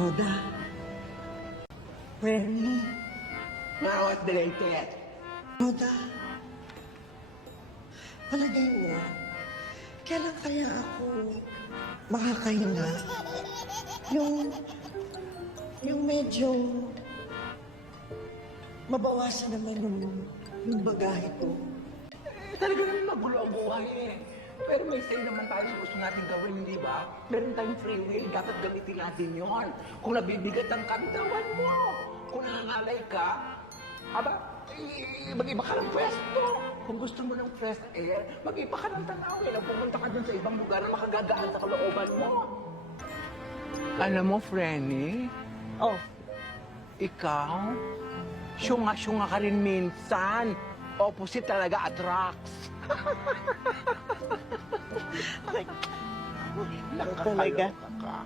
Roda. Remy. Mawat deleted. Roda. Palagay mo, kailan kaya ako makakahinga? Yung medyo mabawasan naman yung bagahe ko. Talaga naman magulo ang buhay eh. Pero may say naman tayo sa gusto natin gawin, hindi ba? Meron tayong free will, dapat gamitin natin yon. Kung nabibigat ang kabitawan mo, kung nangangalay ka, mag-iba ka ng pwesto. Kung gusto mo ng fresh air, mag-iba ka ng tanawin. Ang pumunta ka dun sa ibang lugar na makagagaan sa kalooban mo. Alam mo, Frenny, Oh, ikaw, syunga-syunga ka rin minsan. Opposite talaga attracts. talaga. Nakakaloka ka.